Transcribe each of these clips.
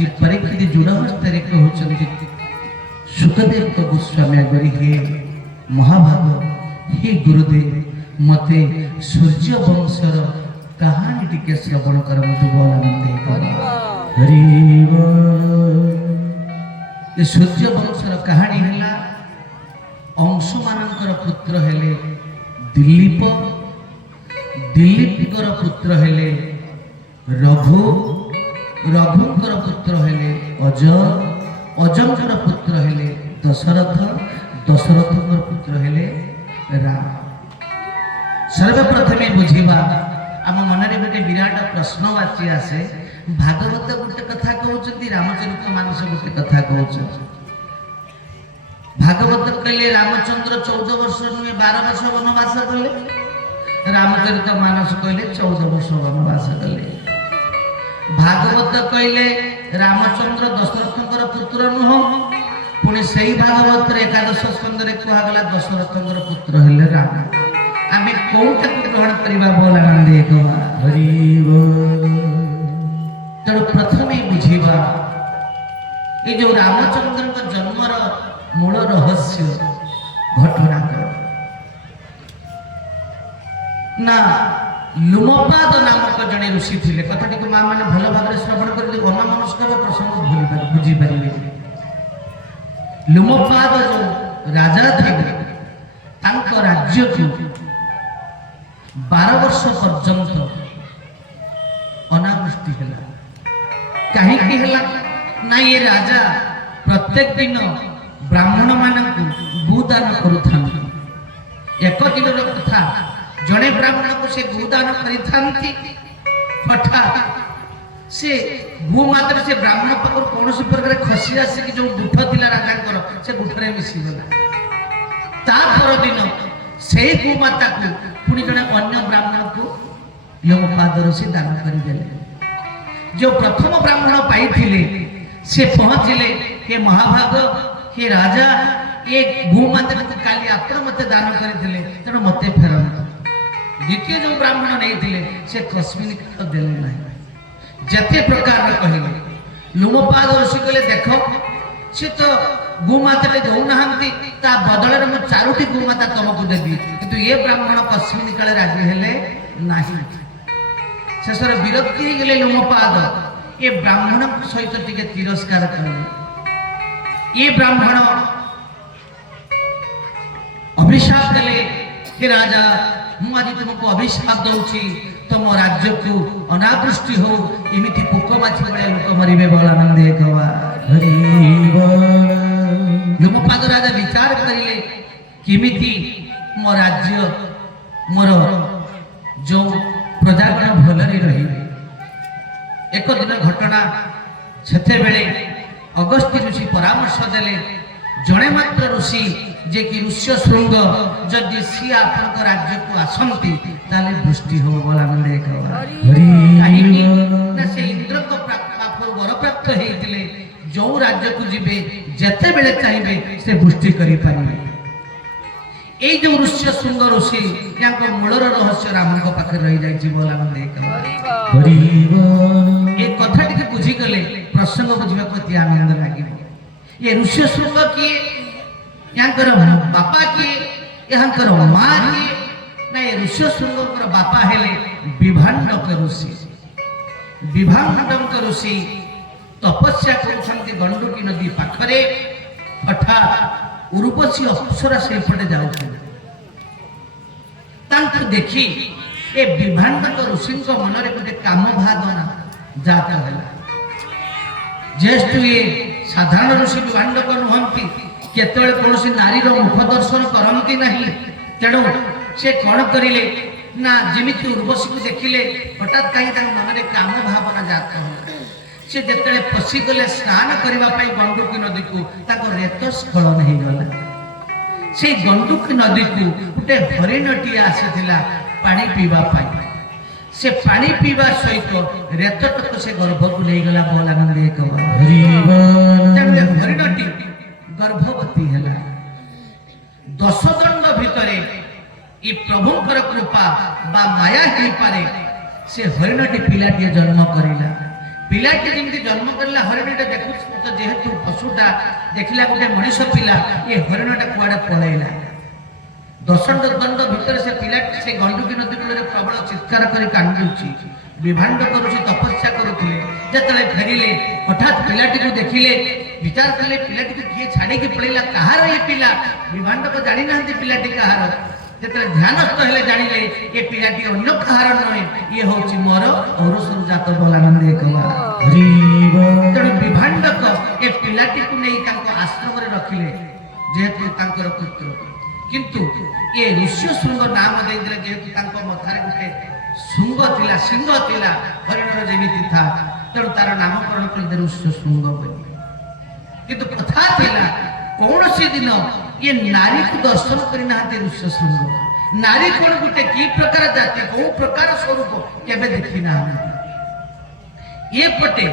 ଆଜି ପରୀକ୍ଷିତ ଯୋଡ଼ାବସ୍ଥାରେ କହୁଛନ୍ତି ସୁଖଦେବ ଗୋସ୍ୱାମୀ ଆଗରେ ହେ ମହାଭାଗ हे गुरुदेव मते सूर्य वंशर कहानी टिके श्रवण कर मते बोल आनंद हरिव ये सूर्य वंशर कहानी हला अंश मानकर पुत्र हेले दिलीप दिलीपकर पुत्र हेले रघु रघुकर पुत्र हेले अज अजंकर पुत्र हेले दशरथ दशरथकर पुत्र हेले राम। सर्वप्रथमे बुझीबा आम मनरे गोटे विराट प्रश्नवाची आसे भागवत गोटे कथा कहउछंती रामचरित मानस गोटे कथा कहउछंती। भागवत कहले रामचंद्र 14 वर्ष नुहे 12 वर्ष वनवास कले रामचरित मानस कहले 14 वर्ष वनवास कले। भागवत कहले रामचंद्र दशरथकर पुत्र नुह पुणी सही भागवत एकादश स्कंद रे कहा गला दशरथकर पुत्र हेले राम। आमे कोउटा को ग्रहण करिबा बोल आनंद एकवा हरि बोल। तेणु प्रथमे बुझीबा ए जो रामचंद्र का जन्मर मूल रहस्य घटना ना लुमपाद नामक जने ऋषि थिले। कथाटी को मां माने भल भाग श्रवण कर अनमनस्कर प्रसंग बुझी पारिबे। लुमपाद जो राजा थे तांको राज्य को 12 वर्ष पर्यंत अनावृष्टि हला। कहीं हला ना ये राजा प्रत्येक दिन ब्राह्मण मानक गोदान करुथांती। एक दिन कथा जड़े ब्राह्मण को से गोदान करिथांती हठात से गो मात्र से ब्राह्मण पाखर कौन प्रकार खसी आसिक जो गुठ थिला राजा से गुठरे मिसी गला। ता पर दिन से गो माता को पुणी जड़े अन्य ब्राह्मण को यमपाद ऋषि दान करदेले। जो प्रथम ब्राह्मण पाई से पहुंचले हे महाभाग हे राजा ये गो माता को काली आपण मते दान करथिले तेणु मते फेरंत। द्वितीय जो ब्राह्मण नहीं से कस्मिन देले नहीं जते प्रकार कहले लुमपाद ऋषि कहले देख से तो गोमाता दौना ता बदल में 4टी गोमाता तुमको देवी किंतु ये ब्राह्मण कस्मिन काले राजी हेले नाही। शेषर विरक्ति हो गले लुमपाद ये ब्राह्मण सहित टिके तिरस्कार कले। ये ब्राह्मण अभिशाप देले हे राजा मु आज तुमको अभिशाप दउची तुम राज्य को अनावृष्टि हो इमिति पोक माछी बळे लोक मरिबे बोल आनंद एकवा हरि बोल। लुमपाद राजा विचार करिले किमिति मो राज्य मोर जो प्रजागण भलरे रहिबे। एक दिन घटना सेते बेले अगस्त्य ऋषि परामर्श देले जड़े मात्र ऋषि जे कि ऋष्य शृंग जदि सी आपन राज्य को आसंती ताले दृष्टि हो बोला मंदे ना से इंद्र को पाखर वर प्राप्त हेतिले जो राज्य को जिबे जते बेले चाहिबे से दृष्टि करि पारिबे। ए जो ऋष्य शृंग ऋषि याको मूलर रहस्य राम को पाखे रहि जाय छी बोला मंदे हरि बोल। ए कथा टिके बुझी गले प्रसंग बुझिबा प्रति आनंद लागिबो। ये ऋष्य शृंग किए यांकर बापा किए यांकर मां किए ना ये ऋष्य शृंगर बापा हेले विभांडक ऋषि। विभांडक ऋषि तपस्या करछन्ति गंडकी नदी पाखरे हठात उर्वशी अप्सरा से पटे जाउछन तांको देखि ए विभांडक ऋषि मन रे गोटे काम भावना जाता हला। जेष्ठ ये साधारण ऋषि विभांडक नुहंती केतळे कोनोसी नारी रो मुख दर्शन करंती नहीं। तेणु से कौन करिले ना जेमिति उर्वशी को देखिले हठात कहीं मन में काम भावना जाता हो से जेतळे पसी गले स्नान करबा पई गंडकी नदी को ताको रेत स्खलन हे गला। से गंडकी नदी को उटे हरिणटी आसीथिला पानी पीबा पई से पानी पीबा सहित रेत तक से गर्भ को ले गला बोल आनंद एकवा हरि बोल। हरिणटी गर्भवती है 10 दंड भितरे ये प्रभुंकर कृपा बा माया ही पारे से हरिणटी पिलाटी जन्म करिला। ପିଲାଟି ଯେମିତି ଜନ୍ମ କରିଲା ହରିଣଟା ଦେଖୁଛି ତ ଯେହେତୁ ପଶୁଟା ଦେଖିଲା ଗୋଟେ ମଣିଷ ପିଲା ଏ ହରିଣଟା କୁଆଡେ ପଳେଇଲା। ଦଶଣ୍ଡ ଦଣ୍ଡ ଭିତରେ ସେ ପିଲାଟି ସେ ଗଣ୍ଡୁକୀ ନଦୀ କୂଳରେ ପ୍ରବଳ ଚିତ୍କାର କରି କାନ୍ଦୁଛି, ବିଭାଣ୍ଡ କରୁଛି, ତପସ୍ୟା କରୁଥିଲେ। ଯେତେବେଳେ ଫେରିଲେ ହଠାତ୍ ପିଲାଟିକୁ ଦେଖିଲେ, ବିଚାର କଲେ ପିଲାଟିକୁ କିଏ ଛାଡିକି ପଳେଇଲା, କାହାର ଏ ପିଲା? ବିଭାଣ୍ଡକ ଜାଣିନାହାନ୍ତି ପିଲାଟି କାହାର। ଯେତେବେଳେ ଧ୍ୟାନସ୍ଥ ହେଲେ ଜାଣିଲେ ଏ ପିଲାଟି ଅନ୍ୟ କାହାର ନୁହେଁ, ଇଏ ହଉଛି ମୋର ଔରସରୁ ଜାତ ବଲାନନ୍ଦ ଏକବା। ତେଣୁ ବିଭାଣ୍ଡକ ଏ ପିଲାଟିକୁ ନେଇ ତାଙ୍କ ଆଶ୍ରମରେ ରଖିଲେ ଯେହେତୁ ତାଙ୍କର ପୁତ୍ର। କିନ୍ତୁ ଏ ଋଷ୍ୟଶୃଙ୍ଗ ନାମ ଦେଇଥିଲେ ଯେହେତୁ ତାଙ୍କ ମଥାରେ ଗୋଟେ ଶୃଙ୍ଗ ଥିଲା, ସିଂହ ଥିଲା, ହରିଣର ଯେମିତି ଥା, ତେଣୁ ତାର ନାମକରଣ କରିଥିଲେ ଋଷ୍ୟଶୃଙ୍ଗ ବୋଲି। କିନ୍ତୁ କଥା ଥିଲା କୌଣସି ଦିନ ये नारी को दर्शन करना ऋष्यशृंग। नारी कौन गोटे कि प्रकार जाति कौ प्रकार स्वरूप केबे देखी ना। ये पटे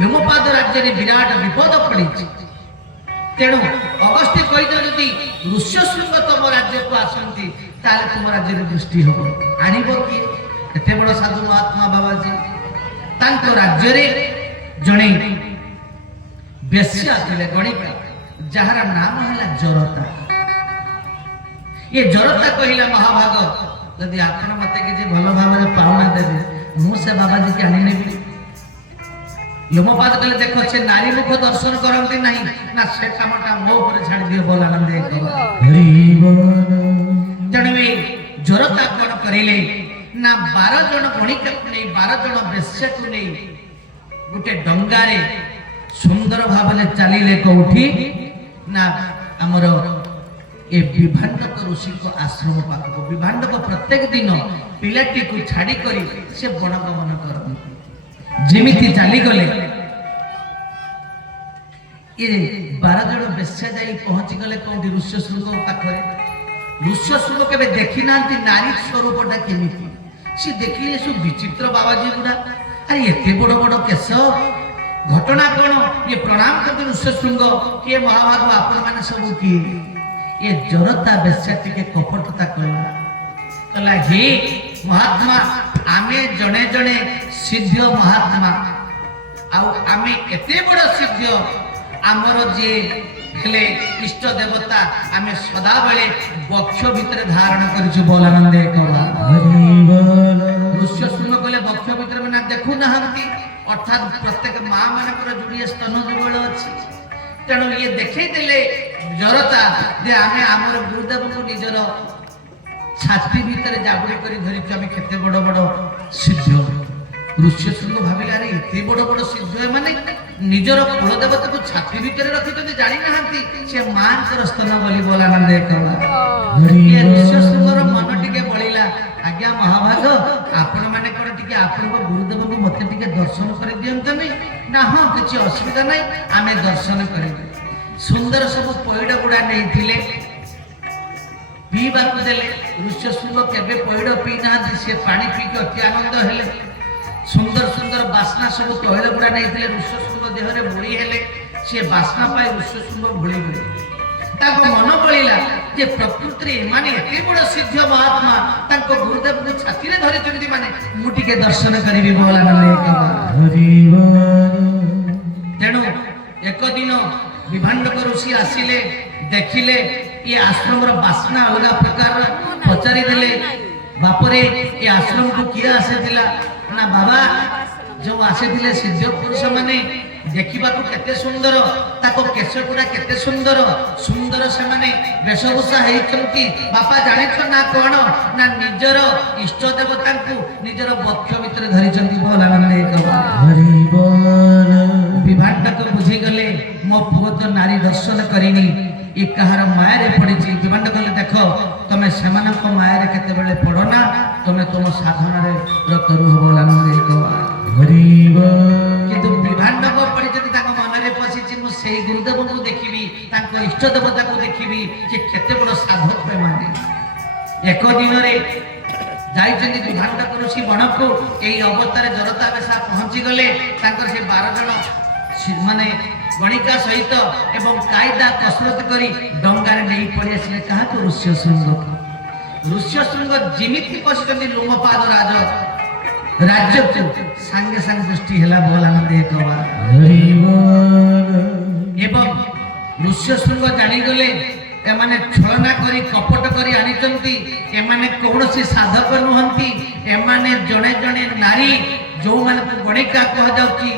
हेमपाद राज्य में विराट विपद पड़ी। तेणु अगस्त्य कही यदि ऋष्यशृंग तुम राज्य को आसती ताले तुम राज्य में दृष्टि हम आणब किए? एते बड़ साधु महात्मा बाबाजी तांको राज्य रे जणे बेश्या थिले गणिका जार नाम है जरता। ये जरता कहला महाभाग यदि आपण मत किसी भल भाव पाऊना देवे मुझे बाबाजी के आनी नेबी। लोमपाद कहले देखो से नारी मुख दर्शन करती नहीं ना से कामटा मो ऊपर छाड़ दियो बोल आनंद तेणु जरता कौन करेले ना 12 जन गणिका को नहीं 12 जन बेश्या को नहीं गोटे डंगारे सुंदर भाव चलिले कौठी ना आमर ए विभाण्डक ऋषि को आश्रम पाखक। विभाण्डक प्रत्येक दिन पिलाटी को छाड़ी करी से बन गमन कर जेमिति चली गले ये 12 जन बेश्या जाई पहुंची गले कौटी ऋष्यशृंग पाखरे। ऋष्यशृंग केबे देखी नांती नारी स्वरूपटा केमिति से देखिले सु विचित्र बाबाजी गुडा अरे एते बड़ बड़ केश घटना कौन ये प्रणाम करते ऋष्यशृंग किए महाभाग आपण मैंने सब किए ये जरता बेश्या टिके कपटता कहला हे महात्मा आमे जने जने सिद्ध महात्मा आमे एते बड़ सिद्ध आमर जे हेले इष्ट देवता आमे सदा बेले वक्ष भीतर धारण करिछु बोलानंद एकवा। ऋष्यशृंग कहले वक्ष भीतर में ना देखु नाहंती अर्थात प्रत्येक माँ मानकर जोड़िए स्तन जुगल अच्छी। तेणु ये देखई देले जरता जे आमे आमर गुरुदेव को निजर छाती भीतर जाबुड़ी करी धरि आमे केते बड़ बड़ सिद्ध। ऋष्यशृंग भाबिला रे एते बड़ बड़ सिद्ध माने निजर कुल देवता को छाती भीतर रखिते जानि नाहंती से मांकर स्तन बोली बोलानंद एकवा। ये ऋष्यशृंगर मन टिके बळिला आज्ञा महाभाग आपण माने कोन टिके आपण को गुरुदेव को मते टिके दर्शन कर दियंतनी ना। हां किछि असुविधा नै आमे दर्शन करिबे। सुंदर सब पइड गुडा नैथिले पीबा को देले। ऋष्यशृंग केबे पइड पी ना से पानी पी के अति आनंद हेले। सुंदर सुंदर बासना सब तैल गुडा नैथिले ऋष्यशृंग देह रे बोली हेले से बासना पाई ऋष्यशृंग भोली भोली ताको मन पड़िला जे प्रकृति माने एते बड़ सिद्ध महात्मा ताको गुरुदेव को छाती रे धरि चंदी माने मुटी के दर्शन करिबी बोलानंद एकवा। तेणु एक दिन विभाण्डक ऋषि आसिले देखिले ये आश्रम रो बासना अलग प्रकार पचारि देले बापरे ये आश्रम को किया आसेतिला ना बाबा जो आसेतिले सिद्ध पुरुष माने देखा केते सुंदर ताको केश गुड़ा केते सुंदर सुंदर से माने वेशभूषा हेइचंती बापा जानिछ ना कोन ना निजर इष्ट देवता को निजर वक्ष भीतर धरिचंती बोलानंद एकवा। हरि बोल। विभाण्डक बुझी गले मो पुओ तो नारी दर्शन करिनी ये कहार माया रे पड़िछि। विभाण्डक कहले देखो तमे सेमानक माया रे केते बेले पड़ो ना तमे तुम साधना रे रत रुह बोलानंद एकवा। हरि बोल। किंतु विभाण्डक पड़ी जदि ताको मन रे पसिछि मो सेई गुरुदेव को देखिबी ताको इष्ट देवता को देखिबी जे केते बड़ साधक माने। एक दिन रे जाइछन्ति विभाण्डक ऋषि बन को एई अवतार जरता बेसा पहुंची गले तांकर से 12 जन माने गणिका सहित एवं कायदा कसरत करी डंगारे नहीं पड़ी आसिले कहा तो ऋष्यशृंग। ऋष्यशृंग जिमिति पसिछन्ति लोमपाद राज राज्य को सांगे सांग दृष्टि हेला बोल आनंद एकवा एवं ऋष्यशृंग जानी गले एमाने छलना करी कपट करी आनिचंती एमाने कौनसी साधक नुहंती एमाने जणे जणे नारी जो माने गणिका कह जाउची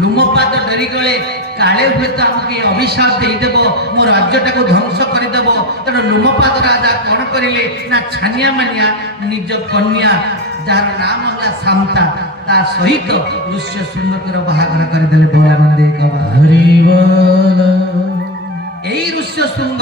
लुमपात डरी गले काले हुए तो आमके अभिशाप देदेव मो राज्यटा को ध्वंस करदेव तेणु लुमपात राजा कौन करें ना छानिया मानिया निज कन्या जार नाम है शांता ता सहित ऋष्यशृंगर बाहागर करदे बोलानंद ऋष्यशृंग